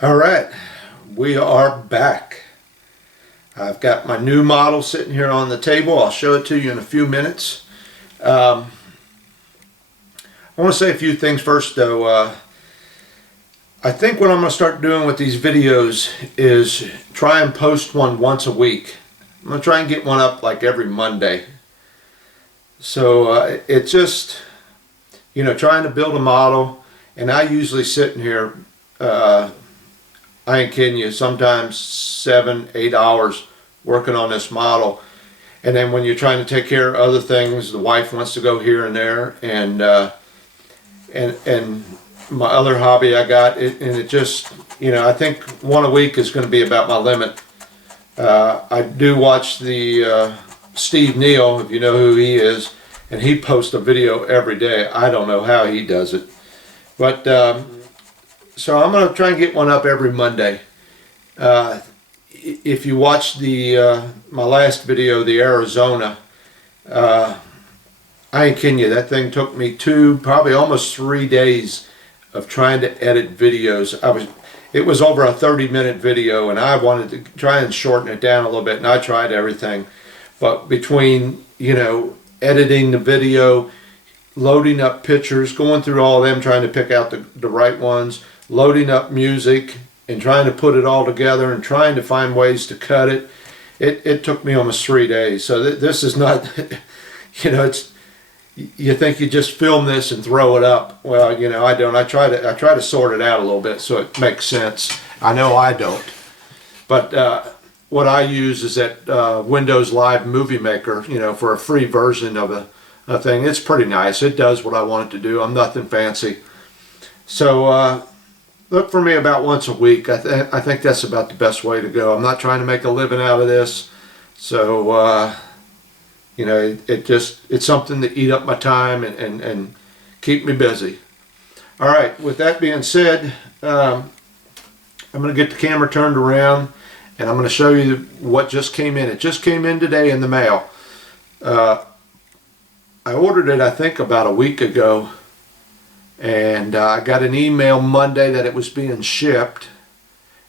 All right, we are back. I've got my new model sitting here on the table. I'll show it to you in a few minutes. I want to say a few things first though. I think what I'm going to start doing with these videos is try and post one once a week. I'm going to try and get one up like every Monday. So it's just, trying to build a model, and I usually sit in here, I ain't kidding you, sometimes 7-8 hours working on this model. And then when you're trying to take care of other things, the wife wants to go here and there, and my other hobby I got, and it just, I think one a week is going to be about my limit. I do watch the Steve Neal, if you know who he is, and he posts a video every day. I don't know how he does it, but so I'm going to try and get one up every Monday. If you watch the my last video, the Arizona, I ain't kidding you, that thing took me probably almost 3 days of trying to edit videos. It was over a 30-minute video, and I wanted to try and shorten it down a little bit, and I tried everything. But between, editing the video, loading up pictures, going through all of them, trying to pick out the right ones, loading up music, and trying to put it all together, and trying to find ways to cut it, it took me almost 3 days. So this is not, it's, you think you just film this and throw it up. Well, I don't. I try to sort it out a little bit so it makes sense. I know I don't. But what I use is that Windows Live Movie Maker, for a free version of a thing. It's pretty nice. It does what I want it to do. I'm nothing fancy. So look for me about once a week. I think that's about the best way to go. I'm not trying to make a living out of this. So it's something to eat up my time and keep me busy. All right, with that being said, I'm going to get the camera turned around, and I'm going to show you what just came in. It just came in today in the mail. I ordered it, I think, about a week ago, and I got an email Monday that it was being shipped,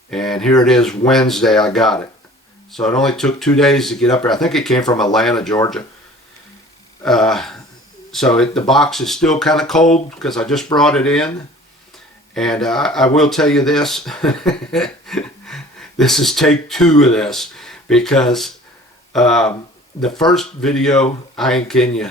and here it is Wednesday I got it. So it only took 2 days to get up here. I think it came from Atlanta, Georgia. So the box is still kind of cold because I just brought it in. And I will tell you this. This is take 2 of this, because the first video, I ain't kidding you,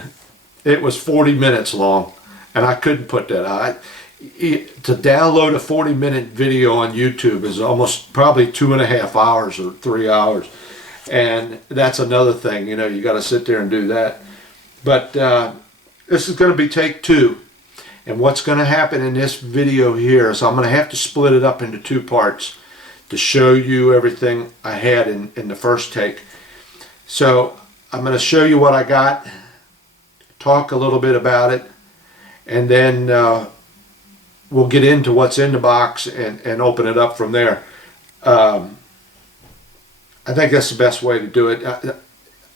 it was 40 minutes long. And I couldn't put that out. To download a 40-minute video on YouTube is almost probably 2.5 hours or 3 hours, and that's another thing. You got to sit there and do that. But this is going to be take 2, and what's going to happen in this video here is I'm going to have to split it up into 2 parts to show you everything I had in the first take. So I'm going to show you what I got, talk a little bit about it, and then we'll get into what's in the box and open it up from there. I think that's the best way to do it.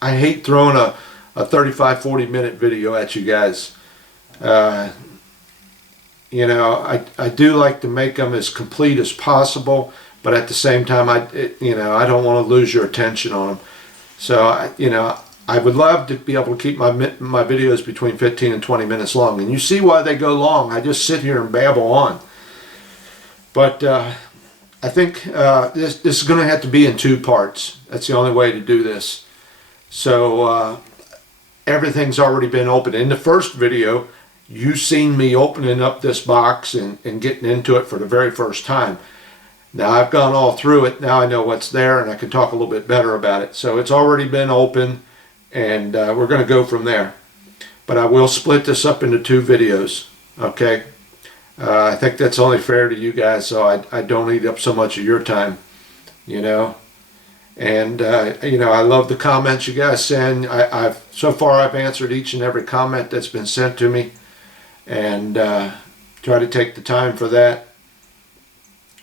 I hate throwing a 35-40 minute video at you guys. I do like to make them as complete as possible, but at the same time, I don't want to lose your attention on them. So I would love to be able to keep my videos between 15 and 20 minutes long. And you see why they go long. I just sit here and babble on. But I think this is going to have to be in 2 parts. That's the only way to do this. So everything's already been opened. In the first video, you seen me opening up this box and getting into it for the very first time. Now I've gone all through it. Now I know what's there, and I can talk a little bit better about it. So it's already been open. And we're going to go from there. But I will split this up into 2 videos, okay? I think that's only fair to you guys, so I don't eat up so much of your time, And, I love the comments you guys send. So far I've answered each and every comment that's been sent to me, and try to take the time for that.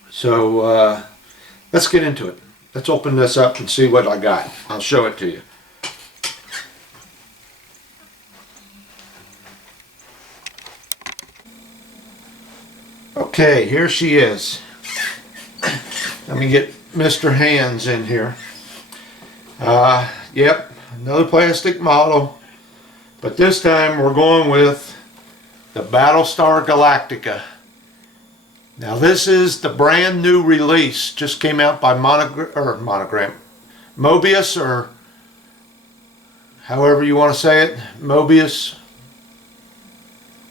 So let's get into it. Let's open this up and see what I got. I'll show it to you. Okay, here she is. Let me get Mr. Hands in here. Yep, another plastic model, but this time we're going with the Battlestar Galactica. Now this is the brand new release, just came out by MOEBIUS, or however you want to say it, MOEBIUS.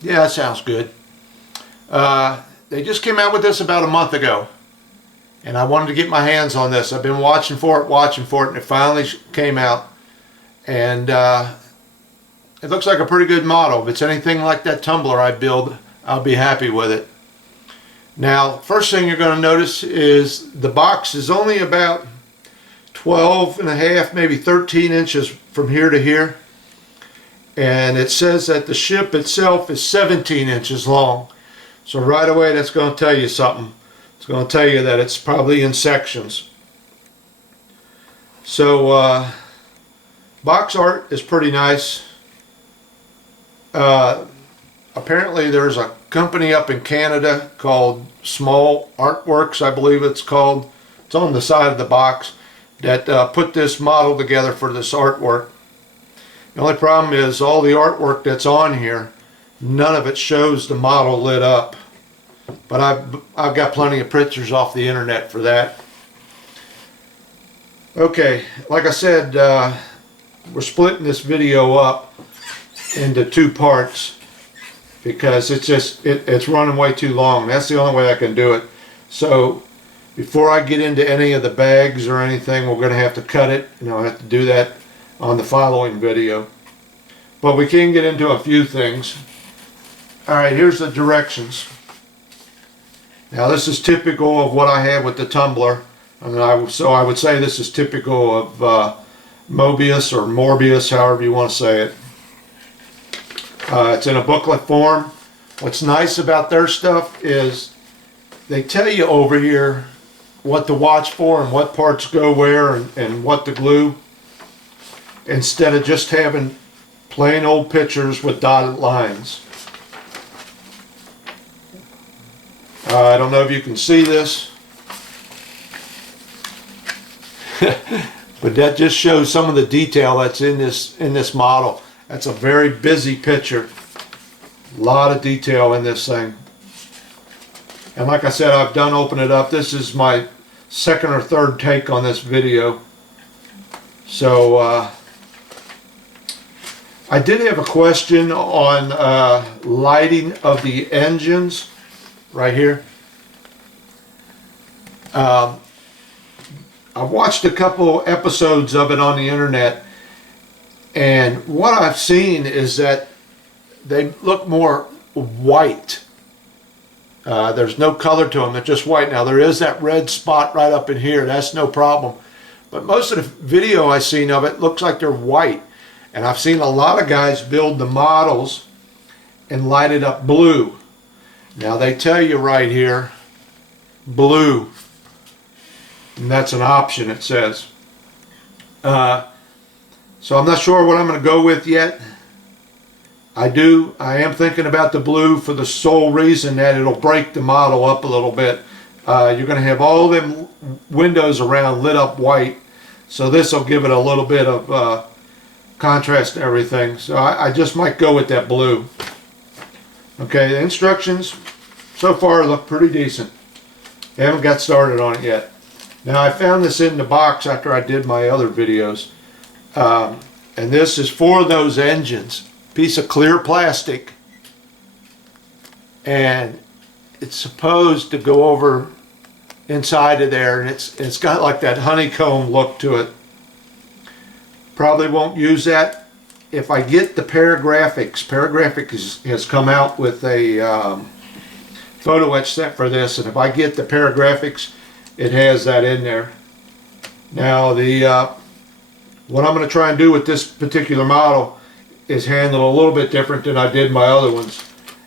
Yeah, that sounds good. They just came out with this about a month ago, and I wanted to get my hands on this. I've been watching for it, and it finally came out. And it looks like a pretty good model. If it's anything like that tumbler I build, I'll be happy with it. Now, first thing you're going to notice is the box is only about 12 and a half, maybe 13 inches from here to here. And it says that the ship itself is 17 inches long. So right away that's going to tell you something. It's going to tell you that it's probably in sections. So box art is pretty nice. Apparently there's a company up in Canada called Small Artworks, I believe it's called. It's on the side of the box, that put this model together for this artwork. The only problem is all the artwork that's on here, none of it shows the model lit up. But I've got plenty of pictures off the internet for that. Okay, like I said, we're splitting this video up into two parts because it's running way too long. That's the only way I can do it. So before I get into any of the bags or anything, we're going to have to cut it, and I'll have to do that on the following video. But we can get into a few things. Alright, here's the directions. Now this is typical of what I have with the tumbler. So I would say this is typical of MOEBIUS or MOEBIUS, however you want to say it. It's in a booklet form. What's nice about their stuff is they tell you over here what to watch for and what parts go where and what to glue, instead of just having plain old pictures with dotted lines. I don't know if you can see this, but that just shows some of the detail that's in this model. That's a very busy picture. A lot of detail in this thing. And like I said, I've done open it up. This is my second or third take on this video. So I did have a question on lighting of the engines right here. I've watched a couple episodes of it on the internet, and what I've seen is that they look more white. There's no color to them, they're just white. Now there is that red spot right up in here, that's no problem. But most of the video I've seen of it looks like they're white. And I've seen a lot of guys build the models and light it up blue. Now they tell you right here, blue. And that's an option, it says. So I'm not sure what I'm going to go with yet. I am thinking about the blue for the sole reason that it'll break the model up a little bit. You're going to have all them windows around lit up white, so this will give it a little bit of contrast to everything. So I just might go with that blue. Okay, the instructions so far look pretty decent. I haven't got started on it yet. Now I found this in the box after I did my other videos, and this is for those engines. Piece of clear plastic, and it's supposed to go over inside of there, and it's got like that honeycomb look to it. Probably won't use that. If I get the Paragraphics has come out with a photo etch set for this, and if I get the Paragraphics, it has that in there. Now what I'm going to try and do with this particular model is handled a little bit different than I did my other ones,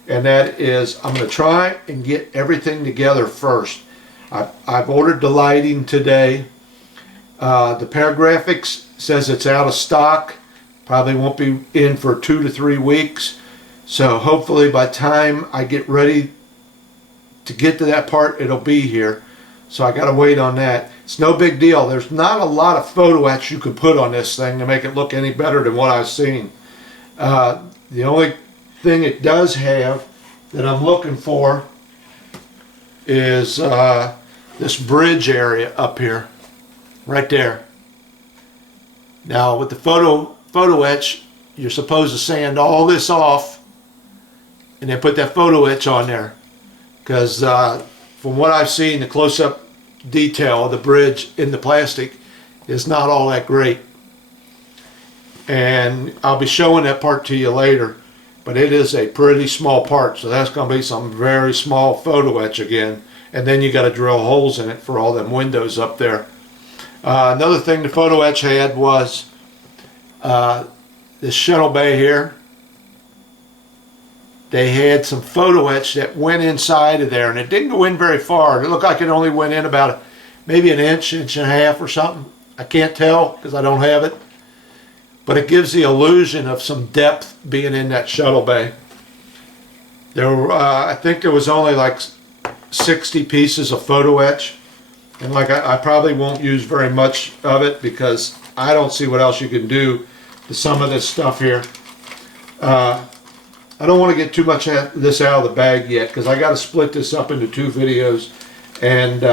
and that is I'm going to try and get everything together first. I've ordered the lighting today. The Paragraphics says it's out of stock, probably won't be in for 2 to 3 weeks, so hopefully by the time I get ready to get to that part, it'll be here. So I got to wait on that. It's no big deal. There's not a lot of photo etch you could put on this thing to make it look any better than what I've seen. The only thing it does have that I'm looking for is this bridge area up here, right there. Now with the photo etch, you're supposed to sand all this off and then put that photo etch on there, because from what I've seen, the close-up detail of the bridge in the plastic is not all that great. And I'll be showing that part to you later, but it is a pretty small part, so that's going to be some very small photo etch again, and then you got to drill holes in it for all them windows up there. Another thing the photo etch had was this shuttle bay here. They had some photo etch that went inside of there, and it didn't go in very far. It looked like it only went in about maybe an inch, inch and a half or something. I can't tell because I don't have it. But it gives the illusion of some depth being in that shuttle bay. I think there was only like 60 pieces of photo etch. And like I probably won't use very much of it because I don't see what else you can do to some of this stuff here. I don't want to get too much of this out of the bag yet because I got to split this up into 2 videos, and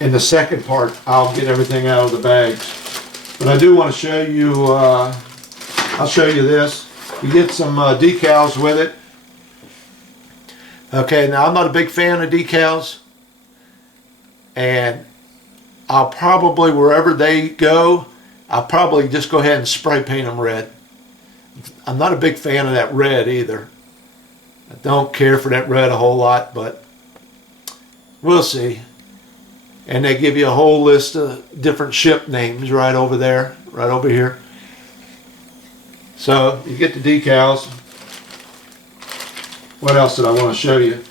in the second part I'll get everything out of the bags. But I do want to show you, I'll show you this. You get some decals with it. Okay, now I'm not a big fan of decals, and I'll probably, wherever they go, I'll probably just go ahead and spray paint them red. I'm not a big fan of that red either. I don't care for that red a whole lot, but we'll see. And they give you a whole list of different ship names right over there, right over here. So you get the decals. What else did I want to show you?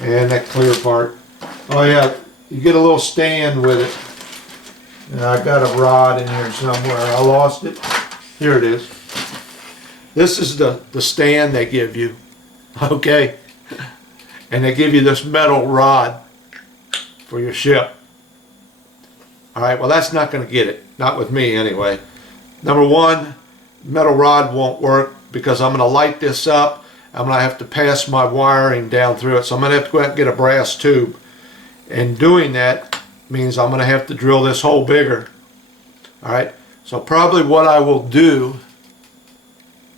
And that clear part. Oh yeah, you get a little stand with it. And I got a rod in here somewhere. I lost it. Here it is. This is the stand they give you, okay? And they give you this metal rod for your ship. All right, well that's not going to get it. Not with me anyway. Number one, metal rod won't work because I'm going to light this up. I'm going to have to pass my wiring down through it. So I'm going to have to go out and get a brass tube. And doing that means I'm going to have to drill this hole bigger. All right, so probably what I will do,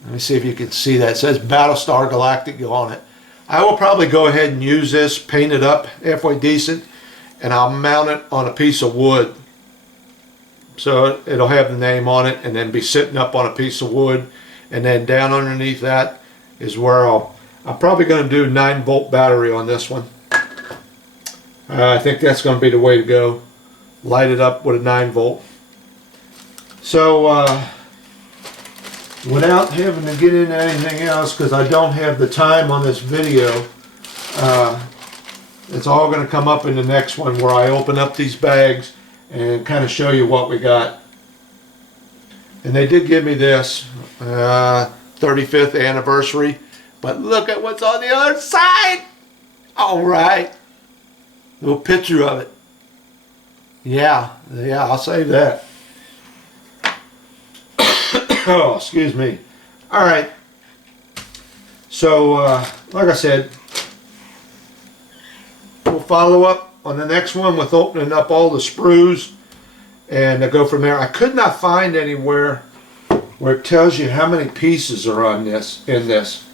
let me see if you can see that. It says Battlestar Galactica on it. I will probably go ahead and use this, paint it up halfway decent, and I'll mount it on a piece of wood. So it'll have the name on it and then be sitting up on a piece of wood. And then down underneath that is where I'm probably going to do 9-volt battery on this one. I think that's going to be the way to go. Light it up with a 9-volt. So without having to get into anything else, because I don't have the time on this video, it's all going to come up in the next one where I open up these bags and kind of show you what we got. And they did give me this 35th anniversary, but look at what's on the other side. All right, little picture of it. Yeah, I'll save that. Oh, excuse me. All right. So, like I said, we'll follow up on the next one with opening up all the sprues and go from there. I could not find anywhere where it tells you how many pieces are on this, in this.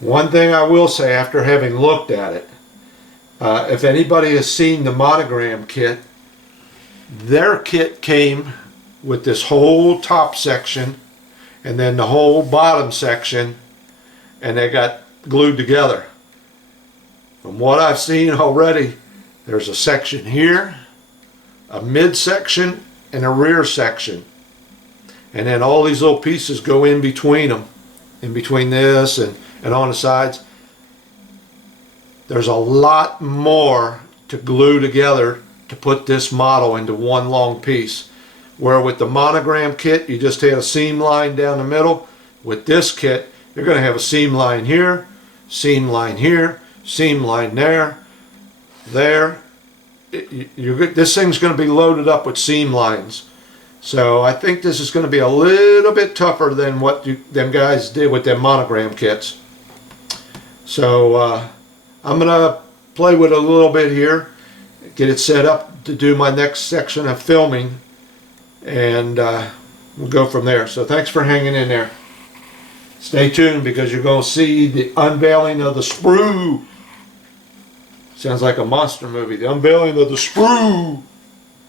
One thing I will say after having looked at it, if anybody has seen the Monogram kit, their kit came with this whole top section and then the whole bottom section, and they got glued together. From what I've seen already, there's a section here, a mid section, and a rear section. And then all these little pieces go in between them, in between this and on the sides. There's a lot more to glue together to put this model into one long piece. Where with the Monogram kit, you just had a seam line down the middle. With this kit, you're going to have a seam line here, seam line here, seam line there, there. This thing's going to be loaded up with seam lines. So I think this is going to be a little bit tougher than what them guys did with them monogram kits. So I'm going to play with it a little bit here, get it set up to do my next section of filming, and we'll go from there. So thanks for hanging in there. Stay tuned because you're going to see the unveiling of the sprue. Sounds like a monster movie. The unveiling of the sprue.